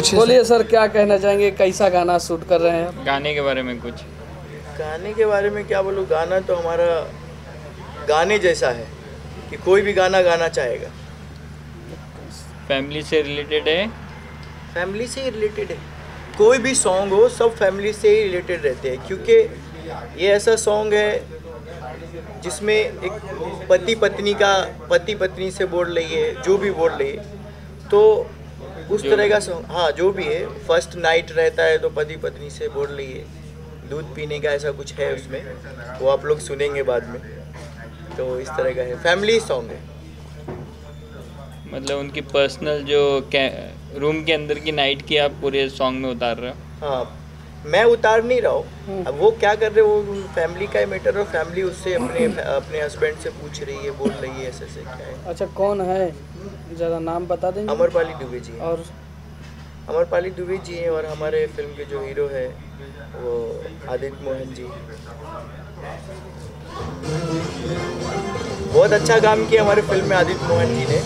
पूछिए। बोलिए सर, क्या कहना चाहेंगे, कैसा गाना शूट कर रहे हैं? गाने के बारे में कुछ। गाने के बारे में क्या बोलूँ, गाना तो हमारा गाने जैसा है कि कोई भी गाना गाना चाहेगा। फैमिली से रिलेटेड है? फैमिली से ही रिलेटेड है, कोई भी सॉन्ग हो सब फैमिली से ही रिलेटेड रहते हैं, क्योंकि ये ऐसा सॉन्ग है जिसमें एक पति पत्नी से बोल रही है, जो भी बोल रही है, तो उस तरह का सॉन्ग। हाँ, जो भी है, फर्स्ट नाइट रहता है तो पति पत्नी से बोल रही है, दूध पीने का ऐसा कुछ है उसमें, वो आप लोग सुनेंगे बाद में। तो इस तरह का है, फैमिली सॉन्ग है। मतलब उनकी पर्सनल जो रूम के अंदर की नाइट की आप पूरे सॉन्ग में उतार रहे हो? हाँ, मैं उतार नहीं रहा हूँ, अब वो क्या कर रहे हो, वो फैमिली का ही मैटर है। फैमिली उससे अपने हस्बैंड से पूछ रही है, बोल रही है ऐसे से क्या है। अच्छा, कौन है, ज़रा नाम बता देंगे? अमरपाली दुबे जी। और अमरपाली दुबे जी हैं, और हमारे फिल्म के जो हीरो है वो आदित्य मोहन जी। बहुत अच्छा काम किया हमारे फिल्म में आदित्य मोहन जी ने।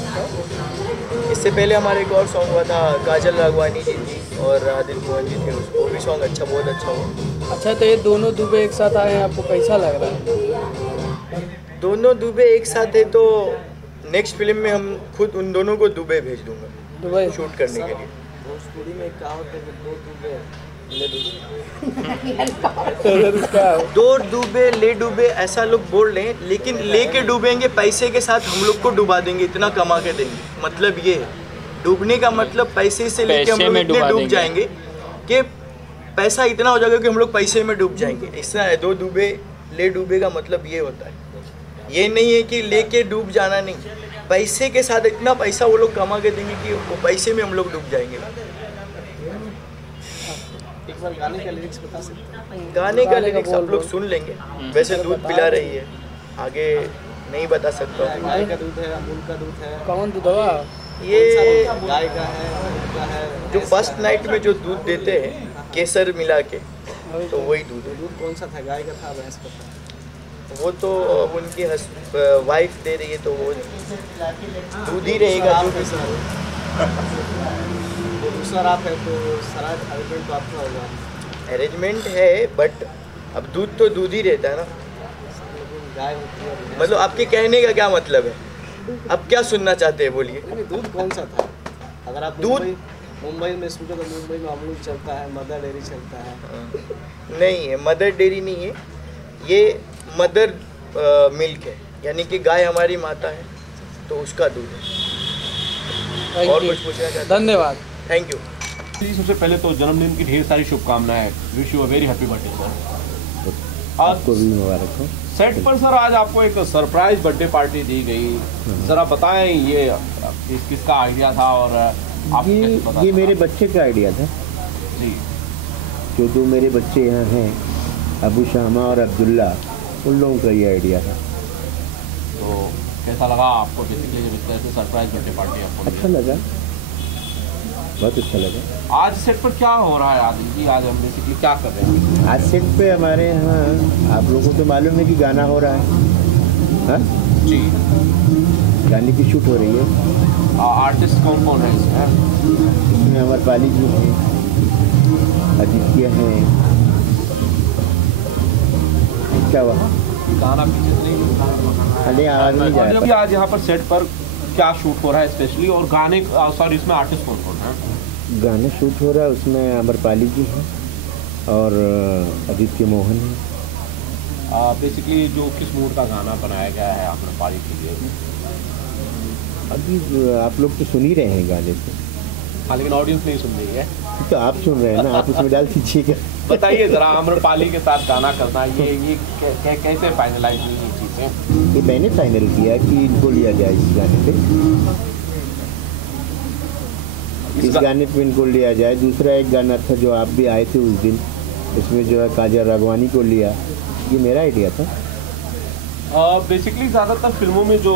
इससे पहले हमारे एक और सॉन्ग हुआ था, काजल राघवानी जी थी और आदित्य मोहन जी थे, वो भी सॉन्ग अच्छा, बहुत अच्छा हुआ। अच्छा, तो ये दोनों दुबे एक साथ आए हैं, आपको कैसा लग रहा है? दोनों दुबे एक साथ है तो नेक्स्ट फिल्म में हम खुद उन दोनों को दुबई भेज दूंगा दुबई शूट करने के लिए। भोजपुरी में कहावत है, दो डूबे ले दो डूबे ले डूबे ऐसा लोग बोल रहे हैं, लेकिन लेके डूबेंगे, पैसे के साथ हम लोग को डुबा देंगे, इतना कमा के देंगे। मतलब ये है, डूबने का मतलब पैसे से लेके हम लोग इतने डूब जाएंगे कि पैसा इतना हो जाएगा कि हम लोग पैसे में डूब जाएंगे। ऐसा है, दो डूबे ले डूबे का मतलब ये होता है। ये नहीं है कि लेके डूब जाना, नहीं, पैसे के साथ इतना पैसा वो लोग कमा के देंगे कि वो पैसे में हम लोग डूब जाएंगे। एक बार गाने का लिरिक्स बता सकते हैं? गाने का लिरिक्स आप लोग सुन लेंगे। वैसे दूध पिला रही है, आगे नहीं बता सकता हूँ। गाय का दूध है, अमूल का दूध है, कौन दूधवा? ये गाय का है, अमूल का है। जो फर्स्ट नाइट में जो दूध देते हैं केसर मिला के, तो वही दूध है। दूध कौन सा था, गाय का था, भैंस का था? वो तो अब उनकी वाइफ दे रही है तो वो दूध ही रहेगा। जो भी दूसरा आप है तो सारा अरेंजमेंट तो आपका होगा। अरेंजमेंट है, बट अब दूध तो दूध ही रहता है ना। गाय होती है, मतलब आपके कहने का क्या मतलब है, अब क्या सुनना चाहते हैं, बोलिए। दूध कौन सा था? अगर आप दूध मुंबई में सोचो तो मुंबई में अमूल चलता है, मदर डेयरी चलता है। नहीं है, मदर डेयरी नहीं है, ये मदर मिल्क है, यानी कि गाय हमारी माता है तो उसका दूध है। और कुछ पूछना चाहते हैं? धन्यवाद, थैंक यू। सबसे पहले तो जन्मदिन की ढेर सारी शुभकामनाएं। Wish you a very happy birthday sir. आपको भी मुबारक हो। सेट पर सर आज आपको एक सरप्राइज बर्थडे पार्टी दी गई, जरा बताएं ये किसका आइडिया था और आप कैसे पता? ये मेरे बच्चे का आइडिया था जी। जो दो मेरे बच्चे यहाँ हैं, अबू शामा और अब्दुल्ला, उन लोगों का ये आइडिया था। तो कैसा लगा आपको बेसिकली जब इस तरह से सरप्राइज बर्थडे पार्टी आपको? अच्छा लगा, बहुत अच्छा लगा। आज सेट पर क्या हो रहा है आदिल जी? आज हम बेसिकली क्या कर रहे हैं? आज सेट पे हमारे यहाँ, आप लोगों को तो मालूम है कि गाना हो रहा है। हाँ जी, गाने की शूट हो रही है। आर्टिस्ट कौन कौन है इसमें? इसमें अमरपाली जी हैं, आदित्य हैं। क्या हुआ? गाना पीछे नहीं, अरे आवाज़ नहीं जा अभी रहा। आज यहाँ पर सेट पर क्या शूट हो रहा है स्पेशली, और गाने सॉरी इसमें आर्टिस्ट कौन कौन है? गाना शूट हो रहा है, उसमें अमरपाली जी हैं और आदित्य मोहन है। बेसिकली जो किस मूड का गाना बनाया गया है आपने पारी के लिए? अभी आप लोग तो सुन ही रहे हैं गाने से। हाँ, लेकिन ऑडियंस नहीं सुन रही है। तो आप सुन रहे हैं ना, आप उसमें डाल दीजिएगा। बताइए जरा, आम्रपाली के साथ गाना करना ये कैसे फाइनलाइज हुई ये चीज़ें? ये मैंने फाइनल किया कि इनको लिया जाए इस गाने पे, इस गाने पे इनको लिया जाए। दूसरा एक गाना था जो आप भी आए थे उस दिन, उसमें जो है काजल राघवानी को लिया, ये मेरा आइडिया था। बेसिकली ज़्यादातर फिल्मों में जो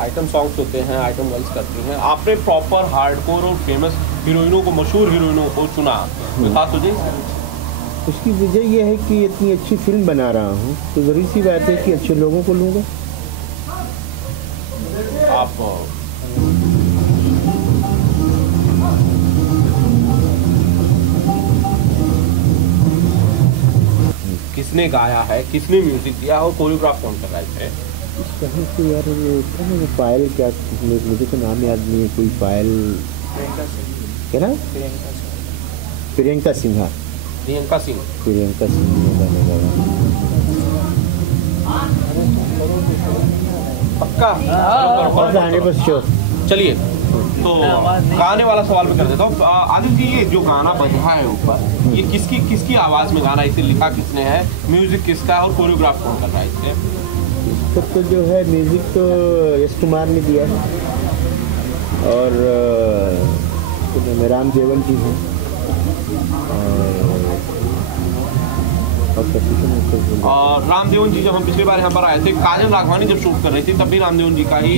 आइटम सॉन्ग्स होते हैं, आइटम गर्ल्स करती हैं, आपने प्रॉपर हार्डकोर और फेमस हीरोइनों को, मशहूर हीरोइनों को चुना, खास वजह? उसकी वजह यह है कि इतनी अच्छी फिल्म बना रहा हूँ तो ज़रूरी सी बात है कि अच्छे लोगों को लूँगा। आप किसने गाया है, किसने म्यूजिक दिया और कोरियोग्राफ कौन कर रहा है? इस गाने को यार वो पायल क्या, मुझे तो नाम याद नहीं है, कोई पायल क्या ना, प्रियंका सिन्हा। प्रियंका सिंह ने गाने गाया। पक्का? गाने बस शो। चलिए तो गाने वाला सवाल मैं कर देता हूँ। आदित्य जी, ये जो गाना बजा है ऊपर, ये किसकी आवाज़ में गाना, इसे लिखा किसने है, म्यूजिक किसका और कोरियोग्राफ कौन कर रहा है इससे? तो जो है म्यूजिक तो यश कुमार ने दिया है और राम देवल जी हैं और रामदेवन जी जब हम पिछली बार यहाँ पर आए थे, काजल राघवानी जब शूट कर रही थी तब भी रामदेवन जी का ही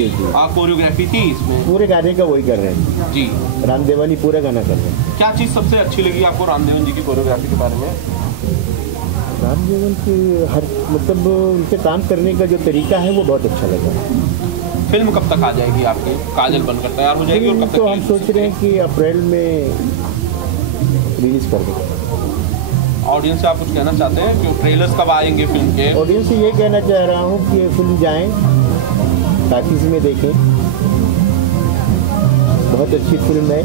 कोरियोग्राफी थी इसमें। पूरे गाने का वही कर रहे हैं जी, रामदेवानी पूरा गाना कर रहे हैं। क्या चीज़ सबसे अच्छी लगी आपको रामदेवन जी की कोरियोग्राफी के बारे में? रामदेवन की हर मतलब उनके काम करने का जो तरीका है वो बहुत अच्छा लगा। फिल्म कब तक आ जाएगी आपकी, काजल बनकर तैयार हो जाएगी और कब तक? तो हम सोच रहे हैं कि अप्रैल में रिलीज कर देंगे। ऑडियंस से आप कुछ कहना चाहते हैं कि ट्रेलर्स कब आएंगे फिल्म के? ऑडियंस से ये कहना चाह रहा हूँ कि फिल्म जाएं, टॉकीज में देखें, बहुत अच्छी फिल्म है,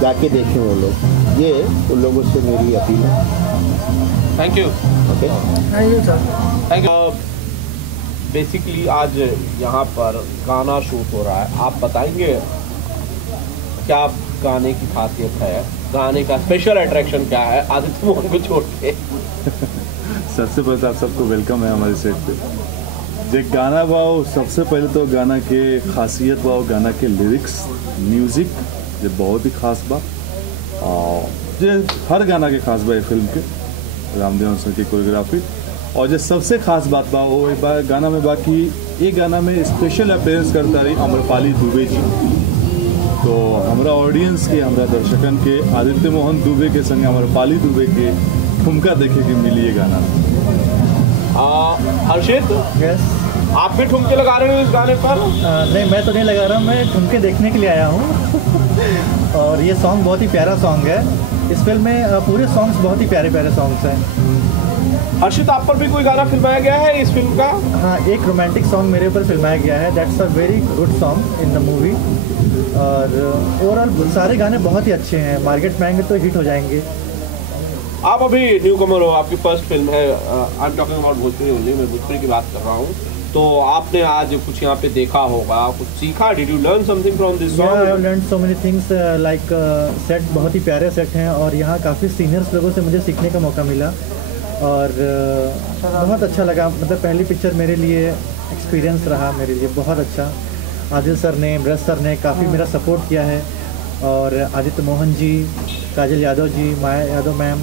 जाके देखें वो लोग, ये उन लोगों से मेरी अपील है। Thank you. Okay, thank you sir. Thank you. Basically आज यहाँ पर गाना शूट हो रहा है, आप बताएंगे क्या गाने की खासियत है, गाने का स्पेशल अट्रैक्शन क्या है आदित्य मोहन को छोड़ के? सबसे पहले तो आप सबको वेलकम है हमारे सेट पे। जो गाना बाओ, सबसे पहले तो गाना के खासियत बाओ, गाना के लिरिक्स, म्यूजिक जो बहुत ही खास बा, और जो हर गाना के खास बा ये फिल्म के, रामदेवन सर की कोरियोग्राफी। और जो सबसे खास बात बा वो गाना में बाकी ये गाना में स्पेशल अपीयरेंस करता रही आम्रपाली दुबे जी। तो हमारा ऑडियंस के, हमारा दर्शकन के आदित्य मोहन दुबे के संग आम्रपाली दुबे के ठुमका देखे के मिली ये गाना। हर्षित, यस, आप भी ठुमके लगा रहे हो इस गाने पर? नहीं, मैं तो नहीं लगा रहा हूँ, मैं ठुमके देखने के लिए आया हूँ। और ये सॉन्ग बहुत ही प्यारा सॉन्ग है। इस फिल्म में पूरे सॉन्ग्स बहुत ही प्यारे प्यारे सॉन्ग्स हैं। हर्षित, आप पर भी कोई गाना फिल्माया गया है इस फिल्म का? हाँ, एक रोमांटिक सॉन्ग मेरे ऊपर फिल्माया गया है, that's a very good song in the movie. और ओवरऑल सारे गाने बहुत ही अच्छे हैं, मार्केट में आएंगे तो हिट हो जाएंगे। आप अभी न्यू कमर हो, आपकी फर्स्ट फिल्म है, I am talking about Bhojpuri only, मैं भोजपुरी की बात कर रहा हूँ। तो आपने आज कुछ यहाँ पे देखा होगा, कुछ सीखा, did you learn something from this song? I have learn so many things, like set बहुत ही प्यारे सेट हैं और यहाँ काफ़ी सीनियर्स लोगों से मुझे सीखने का मौका मिला और बहुत अच्छा लगा। मतलब पहली पिक्चर मेरे लिए एक्सपीरियंस रहा, मेरे लिए बहुत अच्छा। आदिल सर ने, ब्रज सर ने काफ़ी मेरा सपोर्ट किया है और आदित्य मोहन जी, काजल यादव जी, माया यादव मैम,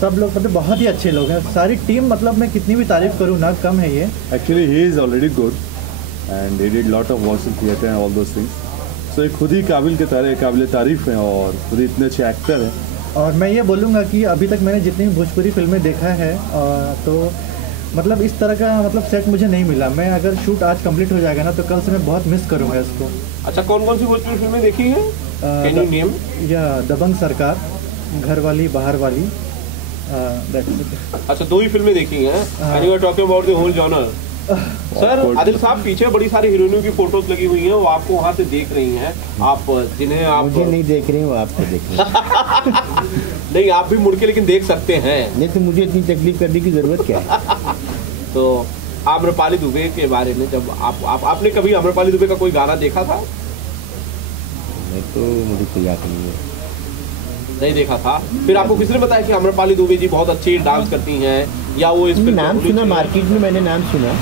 सब लोग मतलब बहुत ही अच्छे लोग हैं। सारी टीम, मतलब मैं कितनी भी तारीफ करूँ ना कम है ये। Actually he is already good and he did lot of works in theatre and all those things. So ये खुद ही काबिल तारीफ हैं और खुद ही इतने अच्छे एक्टर हैं। और मैं ये बोलूँगा कि अभी तक मैंने जितनी भी भोजपुरी फिल्में देखा है तो मतलब इस तरह का मतलब सेट मुझे नहीं मिला। मैं अगर शूट आज कंप्लीट हो जाएगा ना तो कल से मैं बहुत मिस करूँगा इसको। अच्छा, कौन कौन सी भोजपुरी फिल्में देखी हैं? Can you name? या दबंग सरकार, घर वाली, बाहर वाली। अच्छा, 2 ही फिल्में देखी हैं and you are talking about the whole genre. Sir, Adil साहब, पीछे बड़ी सारी हीरोइनों की फोटोज लगी हुई हैं, वो आपको वहाँ से देख रही हैं, आप जिन्हें आप मुझे नहीं देख रही हूँ, आपको देख रही हूँ। नहीं, आप भी मुड़ के लेकिन देख सकते हैं। नहीं तो मुझे इतनी तकलीफ करने की जरूरत क्या है? तो आम्रपाली दुबे के बारे में, जब आपने कभी आम्रपाली दुबे का कोई गाना देखा था? मैं तो मुझे तो याद नहीं है। नहीं देखा था? फिर आपको किसने बताया कि आम्रपाली दुबे जी बहुत अच्छी डांस करती हैं, या वो इस फिल्म नाम सुना, मार्केट में मैंने नाम सुना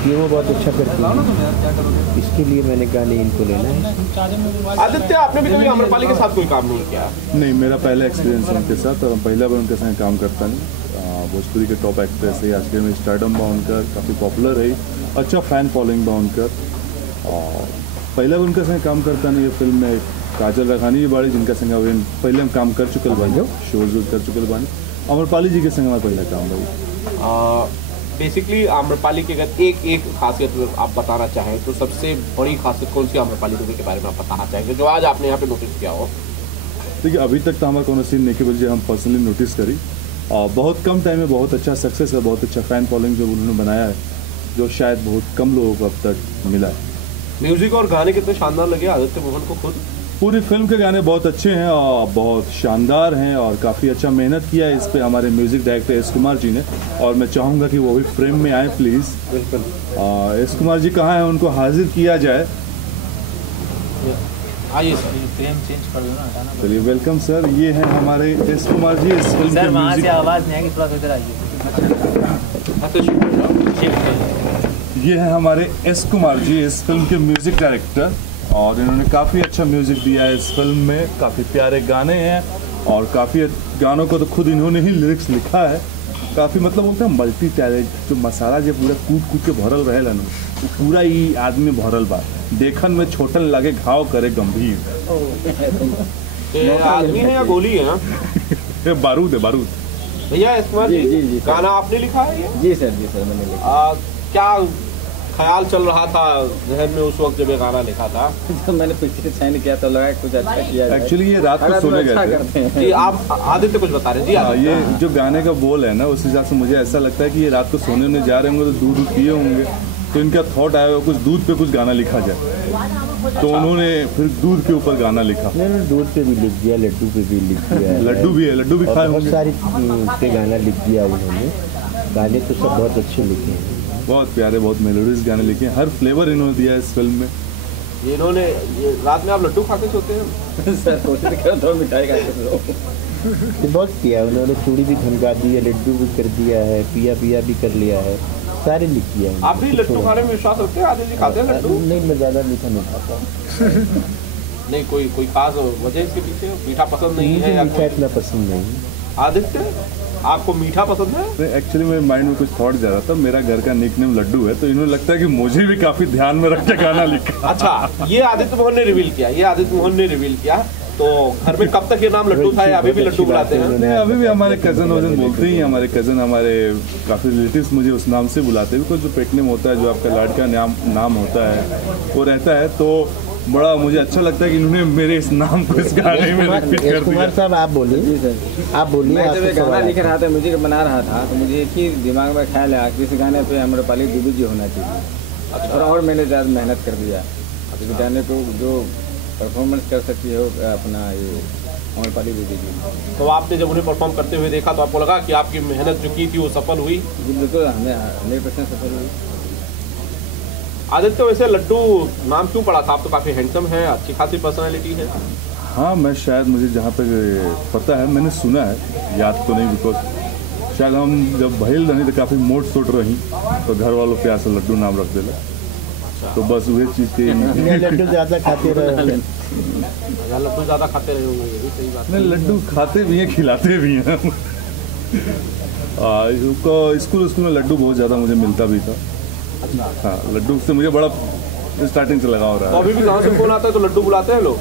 कि वो बहुत अच्छा करती है, इसके लिए मैंने कहा नहीं, इनको लेना है। आदित्य, आपने भी कभी आम्रपाली के साथ कोई काम नहीं किया? नहीं, मेरा पहला एक्सपीरियंस है उनके साथ और पहला बार उनके साथ काम करता नहीं। भोजपुरी के टॉप एक्ट्रेस है, आज के में स्टारडम बा उनकर, काफ़ी पॉपुलर है, अच्छा फैन फॉलोइंग बा उनकर, और पहला बार उनके साथ काम करता नहीं। ये फिल्म में काजल राघवानी भी बाड़ी, जिनका संग पहले हम काम कर चुकल बानी, शोज कर चुकल बानी। आम्रपाली जी के संग हमारा पहला काम भाई। बेसिकली आम्रपाली की अगर एक खासियत आप बताना चाहें तो सबसे बड़ी खासियत कौन सी आम्रपाली दुबे के बारे में आप बताना चाहेंगे, जो आज आपने यहाँ पे नोटिस किया हो? देखिए, अभी तक तो हमारा कोनो सीन नहीं के वजह हम पर्सनली नोटिस करी, और बहुत कम टाइम में बहुत अच्छा सक्सेस है, बहुत अच्छा फ़ैन फॉलोइंग जो उन्होंने बनाया है, जो शायद बहुत कम लोगों को अब तक मिला है। म्यूजिक और गाने कितने शानदार लगे आदित्य मोहन को खुद? पूरी फिल्म के गाने बहुत अच्छे हैं और बहुत शानदार हैं और काफ़ी अच्छा मेहनत किया है इस पे हमारे music director S Kumar ji ने, और मैं चाहूँगा कि वो भी फ्रेम में आए प्लीज़। बिल्कुल। एस कुमार जी कहाँ हैं, उनको हाजिर किया जाए। आइए सर, फ्रेम चेंज कर दो ना, हटाना। चलिए वेलकम सर, ये हैं हमारे एस कुमार जी इस फिल्म सर के वहाँ से म्यूजिक। आवाज़ नहीं आएगी, थोड़ा सा इधर आइए। ये हैं हमारे एस कुमार जी इस फिल्म के म्यूज़िक डायरेक्टर, और इन्होंने काफ़ी अच्छा म्यूज़िक दिया है इस फिल्म में। काफ़ी प्यारे गाने हैं और काफ़ी गानों को तो खुद इन्होंने ही लिरिक्स लिखा है। काफ़ी मतलब बोलते हैं मल्टी टैलेंट, जो मसाला जो पूरा कूट कूट के भरल रहेला ना, वो पूरा ही आदमी भरल बा। देखन में छोटन लगे घाव करे गंभीर। आदमी है या गोली है ना? ये बारूद है, बारूद। भैया एस कुमार जी, गाना आपने लिखा है ये? जी सर मैंने लिखा। क्या ख्याल चल रहा था जहन में उस वक्त जब ये गाना लिखा था? तो मैंने पिक्चर साइन किया तो लगा कुछ अच्छा किया है। एक्चुअली ये रात को सोने गए थे। जी आप आदित्य कुछ बता रहे हैं? जी हाँ, ये जो गाने का बोल है ना, उस हिसाब से मुझे ऐसा लगता है कि ये रात को सोने में जा रहे होंगे तो दूध पिए होंगे, तो इनका थॉट आया हुआ कुछ दूध पे कुछ गाना लिखा जाए, तो उन्होंने फिर दूध के ऊपर गाना लिखा। मैंने दूध पे भी लिख दिया, लड्डू पे भी लिख दिया है। लड्डू भी है, लड्डू भी खाए बहुत होंगे। सारी पे गाना लिख दिया उन्होंने। गाने तो सब बहुत अच्छे लिखे हैं, बहुत प्यारे, बहुत मेलोडियस गाने लिखे हैं। हर फ्लेवर इन्होंने दिया है इस फिल्म में। इन्होंने रात में आप लड्डू खाते सोते हैं? सर सोचते क्या थोड़ा मिठाई खाते तो बहुत किया उन्होंने। चूड़ी भी धमका दी है, लड्डू भी कर दिया है, पिया भी कर लिया है, सारे लिख दिया है। आप भी लड्डू खाने में विश्वास रखते हैं? आदित्य जी खाते हैं लड्डू? नहीं, मैं ज़्यादा मीठा नहीं खाता। नहीं, कोई खास वजह इसके पीछे? मीठा पसंद नहीं है या मीठा इतना पसंद नहीं। आदित्य आपको मीठा पसंद है? एक्चुअली मेरे माइंड में कुछ थॉट जा रहा था। मेरा घर का निकनेम लड्डू है, तो इन्होंने लगता है कि मुझे भी काफी ध्यान में रख के गाना लिखा। अच्छा, ये आदित्य मोहन ने रिवील किया। तो घर में कब तक ये नाम लड्डू था? अभी भी लड्डू बुलाते हैं? नहीं, अभी भी हमारे कजन वजन बोलते ही, हमारे कजन, हमारे काफी रिलेटिव्स मुझे उस नाम से बुलाते हैं। बिकॉज जो पेट नेम होता है, जो आपका लाड का नाम होता है, वो रहता है, तो बड़ा मुझे अच्छा लगता है कि इन्होंने मेरे इस नाम को इस गाने में रिपीट कर दिया। कुमार साहब आप बोलिए। आप बोलिए। मैं जब गाना लिख रहा था, म्यूजिक बना रहा था, तो मुझे एक ही दिमाग में ख्याल आया कि इस गाने पे आम्रपाली दुबे जी होना चाहिए। और मैंने ज़्यादा मेहनत कर दिया। इस गाने को जो परफॉर्मेंस कर सकती है अपना ये आम्रपाली दुबे जी। तो आपने जब उन्हें परफॉर्म करते हुए देखा तो आपको लगा कि आपकी मेहनत जो की थी वो सफल हुई? जी बिल्कुल, हमें 100% सफल हुई। आदित्य, वैसे लड्डू नाम क्यों पड़ा था? आप तो काफ़ी हैंडसम है, अच्छी खासी पर्सनैलिटी है। हाँ, मैं शायद, मुझे जहाँ पे पता है, मैंने सुना है, याद तो नहीं, बिकॉज शायद हम जब बहिल रही तो काफ़ी मोट सोट रही, तो घर वालों प्यार से लड्डू नाम रख देला। तो बस वही चीज़ के लड्डू ज़्यादा खाते रहे। लड्डू ज़्यादा खाते रहे होंगे, ये भी सही बात है। नहीं, लड्डू खाते भी हैं, खिलाते भी हैं। स्कूल में लड्डू बहुत ज़्यादा मुझे मिलता भी था। हाँ, लड्डू से मुझे बड़ा स्टार्टिंग से लगाव रहा है। तो अभी भी गाँव से फोन आता है तो लड्डू बुलाते हैं लोग?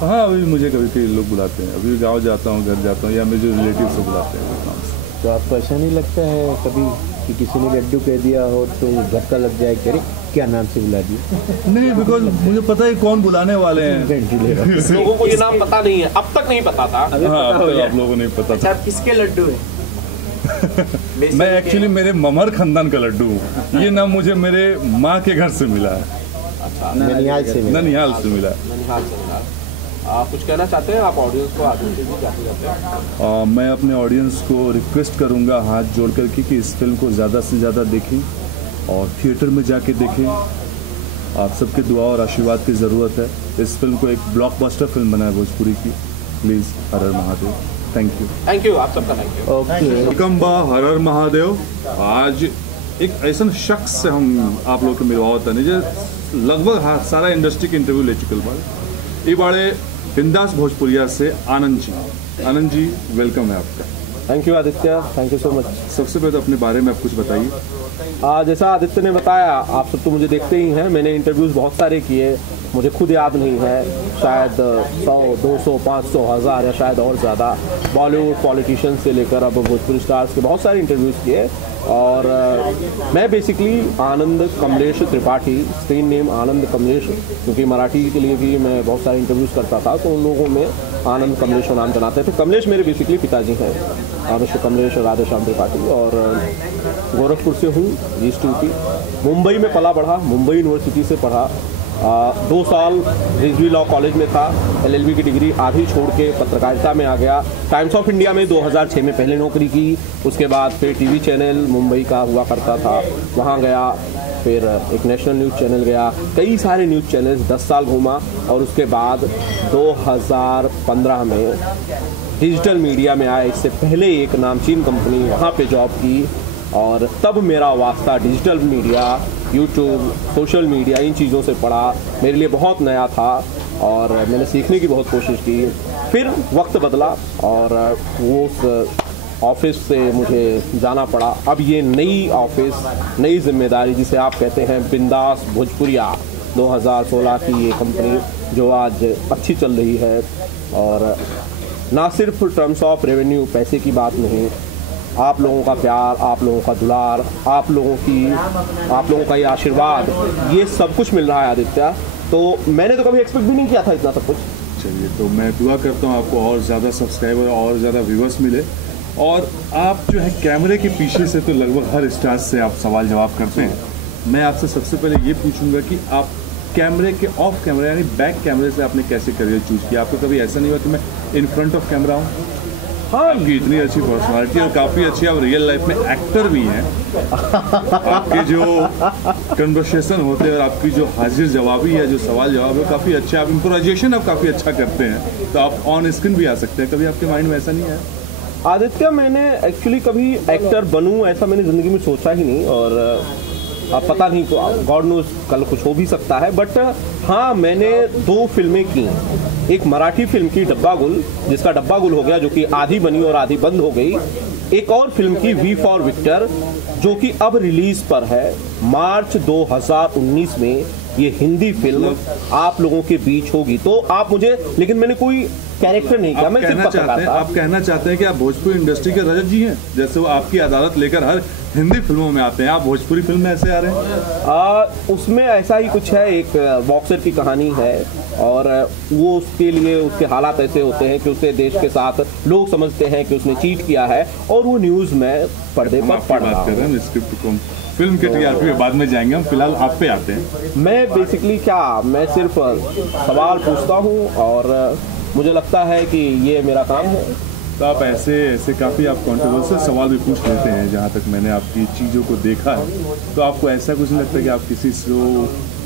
हाँ, अभी मुझे कभी कभी लोग बुलाते हैं। अभी गांव जाता हूँ, घर जाता हूँ, या मेरे जो रिलेटिव से बुलाते हैं नाम से। तो आपको ऐसा नहीं लगता है कभी कि किसी ने लड्डू कह दिया हो तो धक्का लग जाए, करे क्या नाम से बुला दिया? नहीं, बिकॉज मुझे पता है कौन बुलाने वाले हैं। लोगों को ये नाम पता नहीं है, अब तक नहीं पता था। हाँ, अब तक आप लोगों को नहीं पता था। किसके लड्डू है? मैं एक्चुअली मेरे ममर खानदान का लड्डू हूँ। ये नाम मुझे मेरे माँ के घर से मिला है। अच्छा, ननिहाल से मिला। ननिहाल से मिला। आप कुछ कहना चाहते हैं? आप ऑडियंस को आगे भी जाते हैं। मैं अपने ऑडियंस को रिक्वेस्ट करूँगा हाथ जोड़ करके कि इस फिल्म को ज़्यादा से ज़्यादा देखें और थिएटर में जाके देखें। आप सबके दुआ और आशीर्वाद की ज़रूरत है। इस फिल्म को एक ब्लॉकबस्टर फिल्म बनाए भोजपुरी की। Please, her her Mahadev. Thank you. आप सबका थैंक यू। वेलकम बा, हर हर महादेव। आज एक ऐसा शख्स से हम आप लोग को मिलवाता नहीं, जो लगभग सारा इंडस्ट्री के इंटरव्यू ले चुकल बाड़े। ये बाड़े बिंदास भोजपुरिया से आनंद जी, वेलकम है आपका। Thank you Aditya, thank you so much. सबसे पहले अपने बारे में आप कुछ बताइए। जैसा आदित्य ने बताया, आप सब तो मुझे देखते ही हैं। मैंने इंटरव्यूज़ बहुत सारे किए, मुझे खुद याद नहीं है, शायद 100, 200, 500, 1000 या शायद और ज़्यादा। बॉलीवुड पॉलिटिशियन से लेकर अब भोजपुरी स्टार्स के बहुत सारे इंटरव्यूज़ किए। और मैं बेसिकली आनंद कमलेश त्रिपाठी, स्क्रीन नेम आनंद कमलेश, क्योंकि मराठी के लिए भी मैं बहुत सारे इंटरव्यूज़ करता था, तो उन लोगों में आनंद कमलेश नाम जनाते थे। कमलेश मेरे बेसिकली पिताजी हैं, मिस्टर कमलेश राधेश्याम त्रिपाठी, और गोरखपुर से हूँ, ईस्ट यूपी। मुंबई में पला बढ़ा, मुंबई यूनिवर्सिटी से पढ़ा, 2 साल रिजवी लॉ कॉलेज में था, LLB की डिग्री आधी छोड़ के पत्रकारिता में आ गया। टाइम्स ऑफ इंडिया में 2006 में पहले नौकरी की, उसके बाद फिर टीवी चैनल मुंबई का हुआ करता था, वहाँ गया, फिर एक नेशनल न्यूज़ चैनल गया, कई सारे न्यूज़ चैनल्स 10 साल घूमा, और उसके बाद 2015 में डिजिटल मीडिया में आया। इससे पहले एक नामचीन कंपनी वहाँ पे जॉब की, और तब मेरा वास्ता digital media, YouTube, social media, इन चीज़ों से पड़ा। मेरे लिए बहुत नया था और मैंने सीखने की बहुत कोशिश की। फिर वक्त बदला और वो उस ऑफिस से मुझे जाना पड़ा। अब ये नई ऑफिस, नई जिम्मेदारी, जिसे आप कहते हैं बिंदास भोजपुरिया, 2016 की ये कंपनी जो आज अच्छी चल रही है, और ना सिर्फ टर्म्स ऑफ रेवेन्यू, पैसे की बात नहीं, आप लोगों का प्यार, आप लोगों का दुलार, आप लोगों का ये आशीर्वाद, ये सब कुछ मिल रहा है आदित्य। तो मैंने तो कभी एक्सपेक्ट भी नहीं किया था इतना सब कुछ। चलिए, तो मैं दुआ करता हूँ आपको और ज़्यादा सब्सक्राइबर और ज़्यादा व्यूअर्स मिले। और आप जो है कैमरे के पीछे से तो लगभग हर स्टार से आप सवाल जवाब करते हैं। मैं आपसे सबसे पहले ये पूछूंगा कि आप कैमरे के ऑफ कैमरा यानी बैक कैमरे से आपने कैसे करियर चूज किया? आपको कभी ऐसा नहीं हुआ कि मैं इन फ्रंट ऑफ कैमरा हूँ? हाँ, आपकी इतनी अच्छी पर्सनालिटी और काफ़ी अच्छी, आप रियल लाइफ में एक्टर भी हैं। आपके जो कन्वर्सेशन होते हैं और आपकी जो हाजिर जवाबी है, जो सवाल जवाब है, काफ़ी अच्छा, आप इम्प्रोवाइजेशन आप काफ़ी अच्छा करते हैं, तो आप ऑन स्क्रीन भी आ सकते हैं। कभी आपके माइंड में ऐसा नहीं आया? आदित्य, मैंने एक्चुअली कभी एक्टर बनूं ऐसा मैंने ज़िंदगी में सोचा ही नहीं, और पता नहीं, गॉड नोज कल कुछ हो भी सकता है। बट हाँ, मैंने 2 फिल्में की। एक मराठी फिल्म की डब्बा गुल, जिसका डब्बा गुल हो गया, जो कि आधी बनी और आधी बंद हो गई। एक और फिल्म की वी फॉर विक्टर, जो कि अब रिलीज पर है मार्च 2019 में। ये हिंदी फिल्म आप लोगों के बीच होगी। तो आप मुझे, लेकिन मैंने कोई कैरेक्टर नहीं किया, मैं सिर्फ पत्रकार था। आप कहना चाहते हैं कि आप भोजपुरी इंडस्ट्री के रजत जी हैं, जैसे वो आपकी अदालत लेकर हर हिंदी फिल्मों में आते हैं, आप भोजपुरी फिल्म में ऐसे आ रहे हैं? उसमें ऐसा ही कुछ है, एक बॉक्सर की कहानी है, और वो उसके लिए उसके हालात ऐसे होते हैं कि उसे देश के साथ लोग समझते हैं कि उसने चीट किया है, और वो न्यूज़ में पर्दे पर पढ़ रहा हूं। स्क्रिप्ट को फिल्म के टीआरपी में बाद में जाएंगे हम, फिलहाल आप पे आते हैं। मैं बेसिकली मैं सिर्फ सवाल पूछता हूँ, और मुझे लगता है कि ये मेरा काम है। तो आप ऐसे काफ़ी आप कॉन्ट्रोवर्शियल सवाल भी पूछ लेते हैं, जहाँ तक मैंने आपकी चीज़ों को देखा है। तो आपको ऐसा कुछ नहीं लगता कि आप किसी से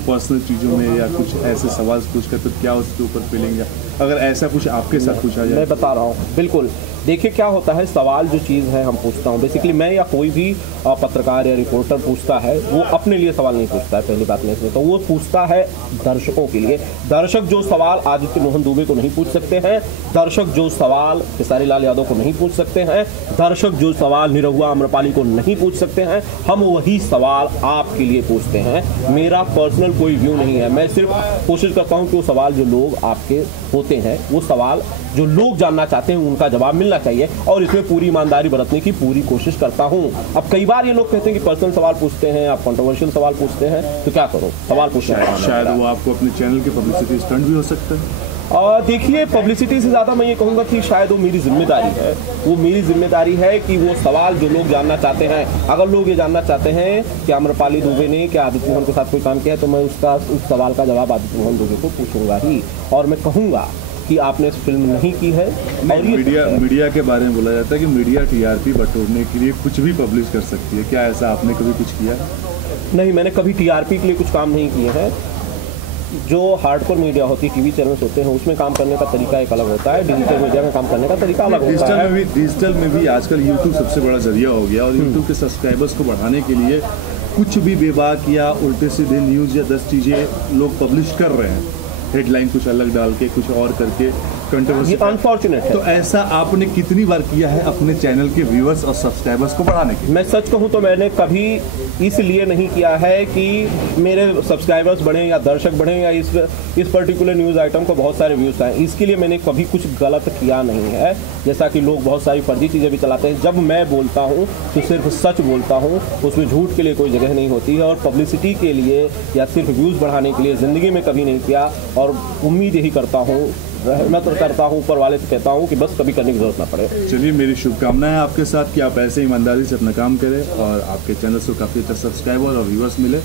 पर्सनल चीज़ों में या कुछ ऐसे सवाल पूछ कर तो क्या उसके ऊपर फीलिंग है, अगर ऐसा कुछ आपके साथ पूछा जाए? मैं बता रहा हूँ, बिल्कुल। देखिए क्या होता है, सवाल जो चीज़ है हम पूछता हूँ, बेसिकली मैं या कोई भी पत्रकार या रिपोर्टर पूछता है, वो अपने लिए सवाल नहीं पूछता है, पहली बात नहीं इसमें, तो वो पूछता है दर्शकों के लिए। दर्शक जो सवाल आदित्य मोहन दुबे को नहीं पूछ सकते हैं, दर्शक जो सवाल खेसारी लाल यादव को नहीं पूछ सकते हैं, दर्शक जो सवाल निरहुआ आम्रपाली को नहीं पूछ सकते हैं, हम वही सवाल आपके लिए पूछते हैं। मेरा पर्सनल कोई व्यू नहीं है, मैं सिर्फ कोशिश करता हूँ कि वो सवाल जो लोग आपके होते हैं, वो सवाल जो लोग जानना चाहते हैं, उनका जवाब मिलना चाहिए, और इसमें पूरी ईमानदारी बरतने की पूरी कोशिश करता हूं। अब कई बार ये लोग कहते हैं कि पर्सनल सवाल पूछते हैं, आप कंट्रोवर्शियल सवाल पूछते हैं, तो क्या करो, सवाल पूछना। शायद वो आपको अपने चैनल की पब्लिसिटी स्टंट भी हो सकता है। देखिए, पब्लिसिटी से ज़्यादा मैं ये कहूँगा कि शायद वो मेरी जिम्मेदारी है। वो मेरी जिम्मेदारी है कि वो सवाल जो लोग जानना चाहते हैं, अगर लोग ये जानना चाहते हैं कि आम्रपाली दुबे ने क्या आदित्य मोहन के साथ कोई काम किया है, तो मैं उस सवाल का जवाब आदित्य मोहन दुबे को पूछूंगा ही, और मैं कहूँगा कि आपने फिल्म नहीं की है। और मीडिया के बारे में बोला जाता है कि मीडिया टीआरपी बटोरने के लिए कुछ भी पब्लिश कर सकती है, क्या ऐसा आपने कभी कुछ किया? नहीं, मैंने कभी टीआरपी के लिए कुछ काम नहीं किए हैं। जो हार्डकोर मीडिया होती है, टीवी चैनल्स होते हैं, उसमें काम करने का तरीका एक अलग होता है, डिजिटल मीडिया में काम करने का तरीका अलग होता है। डिजिटल में भी आजकल यूट्यूब सबसे बड़ा जरिया हो गया, और यूट्यूब के सब्सक्राइबर्स को बढ़ाने के लिए कुछ भी बेबाक या उल्टे सीधे न्यूज़ या 10 चीज़ें लोग पब्लिश कर रहे हैं, हेडलाइन कुछ अलग डाल के कुछ और करके, कंट्रोवर्सी। अनफॉर्चुनेट है। तो ऐसा आपने कितनी बार किया है अपने चैनल के व्यूअर्स और सब्सक्राइबर्स को बढ़ाने के? मैं सच कहूं तो मैंने कभी इसलिए नहीं किया है कि मेरे सब्सक्राइबर्स बढ़े या दर्शक बढ़े या इस पर्टिकुलर न्यूज़ आइटम को बहुत सारे व्यूज़ आए, इसके लिए मैंने कभी कुछ गलत किया नहीं है। जैसा कि लोग बहुत सारी फर्जी चीज़ें भी चलाते हैं, जब मैं बोलता हूँ तो सिर्फ सच बोलता हूँ, उसमें झूठ के लिए कोई जगह नहीं होती है, और पब्लिसिटी के लिए या सिर्फ व्यूज़ बढ़ाने के लिए ज़िंदगी में कभी नहीं किया। और उम्मीद यही करता हूँ रहमत करता हूँ, ऊपर वाले से कहता हूँ कि बस कभी करने की जरूरत ना पड़े। चलिए, मेरी शुभकामनाएं हैं आपके साथ कि आप ऐसे ईमानदारी से अपना काम करें और आपके चैनल से काफ़ी अच्छा सब्सक्राइबर और व्यूअर्स मिले।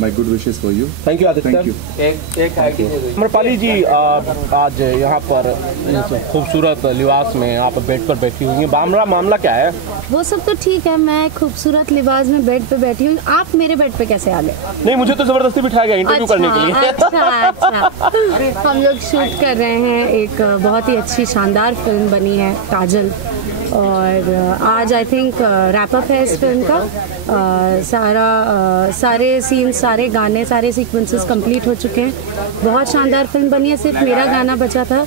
My good wishes for you. Thank you Aditya. Thank you. Amrapali ji, आज यहाँ पर इस खूबसूरत लिबास में आप बेड पर बैठी हुई हैं, मामला क्या है? वो सब तो ठीक है, मैं खूबसूरत लिबास में बेड पे बैठी हूँ, आप मेरे बेड पे कैसे आ गए? नहीं, मुझे तो जबरदस्ती बिठाया गया इंटरव्यू करने के लिए। अच्छा। हम लोग शूट कर रहे हैं, एक बहुत ही अच्छी शानदार फिल्म बनी है काजल, और आज आई थिंक रैप अप है इस फिल्म का। सारे सीन, सारे गाने, सारे सीक्वेंसेस कंप्लीट हो चुके हैं। बहुत शानदार फिल्म बनी है, सिर्फ मेरा गाना बचा था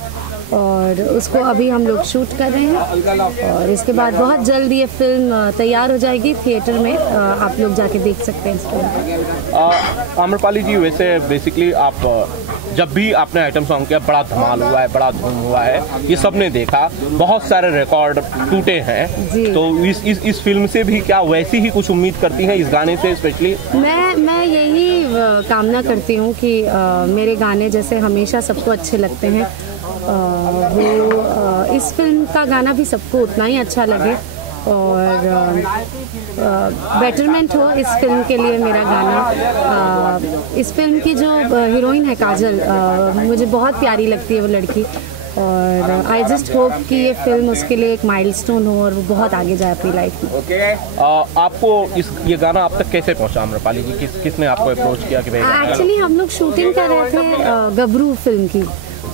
और उसको अभी हम लोग शूट कर रहे हैं और इसके बाद बहुत जल्द ये फिल्म तैयार हो जाएगी, थिएटर में आप लोग जाके देख सकते हैं इस फिल्म। आम्रपाली जी, वैसे बेसिकली आप जब भी आपने आइटम सॉन्ग किया बड़ा धमाल हुआ है, बड़ा धूम हुआ है, ये सब ने देखा, बहुत सारे रिकॉर्ड टूटे हैं, तो इस फिल्म से भी क्या वैसी ही कुछ उम्मीद करती हैं इस गाने से स्पेशली? मैं यही कामना करती हूँ कि मेरे गाने जैसे हमेशा सबको अच्छे लगते हैं, वो इस फिल्म का गाना भी सबको उतना ही अच्छा लगे और बेटरमेंट हो इस फिल्म के लिए मेरा गाना। इस फिल्म की जो हीरोइन है काजल, मुझे बहुत प्यारी लगती है वो लड़की, और आई जस्ट होप कि ये फिल्म उसके लिए एक माइलस्टोन हो और वो बहुत आगे जाए अपनी लाइफ में। आपको ये गाना आप तक कैसे पहुंचा आम्रपाली जी? किसने आपको अप्रोच किया कि भाई? एक्चुअली हम लोग शूटिंग कर रहे थे गबरू फिल्म की,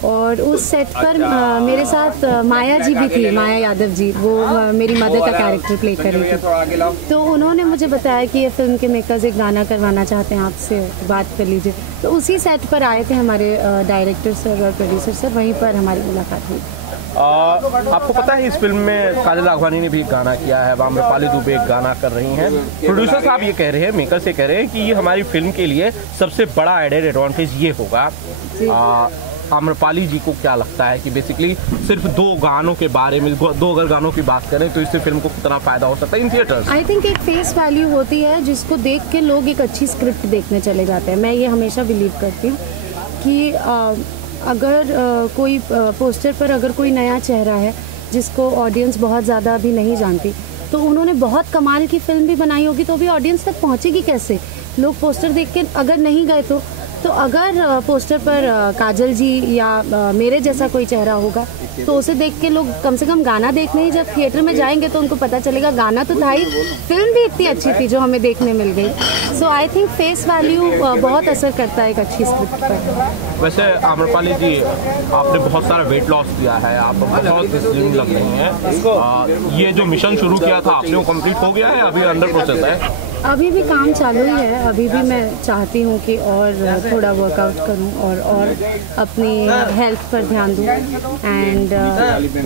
और उस सेट पर मेरे साथ माया जी भी थी, माया यादव जी, वो मेरी मदर का कैरेक्टर प्ले कर रही थी। तो उन्होंने मुझे बताया कि ये फिल्म के मेकर्स एक गाना करवाना चाहते हैं, आपसे बात कर लीजिए। तो उसी सेट पर आए थे हमारे डायरेक्टर सर और प्रोड्यूसर सर, वहीं पर हमारी मुलाकात हुई। आपको पता है इस फिल्म में काजल लाखवानी ने भी एक गाना किया है, आम्रपाली दुबे एक गाना कर रही हैं। प्रोड्यूसर साहब ये कह रहे हैं, मेकर से कह रहे हैं कि ये हमारी फिल्म के लिए सबसे बड़ा एडेड एडवांटेज ये होगा। आम्रपाली जी को क्या लगता है कि बेसिकली सिर्फ 2 गानों के बारे में, 2 अगर गानों की बात करें तो इससे फिल्म को कितना फायदा हो सकता है इन थिएटर्स? आई थिंक एक फेस वैल्यू होती है जिसको देख के लोग एक अच्छी स्क्रिप्ट देखने चले जाते हैं। मैं ये हमेशा बिलीव करती हूँ कि अगर कोई पोस्टर पर अगर कोई नया चेहरा है जिसको ऑडियंस बहुत ज़्यादा अभी नहीं जानती, तो उन्होंने बहुत कमाल की फिल्म भी बनाई होगी, तो भी ऑडियंस तक पहुँचेगी कैसे? लोग पोस्टर देख के अगर नहीं गए तो अगर पोस्टर पर काजल जी या मेरे जैसा कोई चेहरा होगा तो उसे देख के लोग कम से कम गाना देखने ही जब थिएटर में जाएंगे तो उनको पता चलेगा गाना तो था ही, फिल्म भी इतनी अच्छी थी जो हमें देखने मिल गई। सो आई थिंक फेस वैल्यू बहुत असर करता है एक अच्छी स्क्रिप्ट पर। वैसे आम्रपाली जी, आपने बहुत सारा वेट लॉस किया है, आप बहुत स्लिम लग रही हैं। ये जो मिशन शुरू किया था आपने वो कंप्लीट हो गया है, अभी अंडर प्रोसेस है? अभी भी काम चालू ही है, अभी भी मैं चाहती हूँ कि और थोड़ा वर्कआउट करूँ और अपनी हेल्थ पर ध्यान दूँ। एंड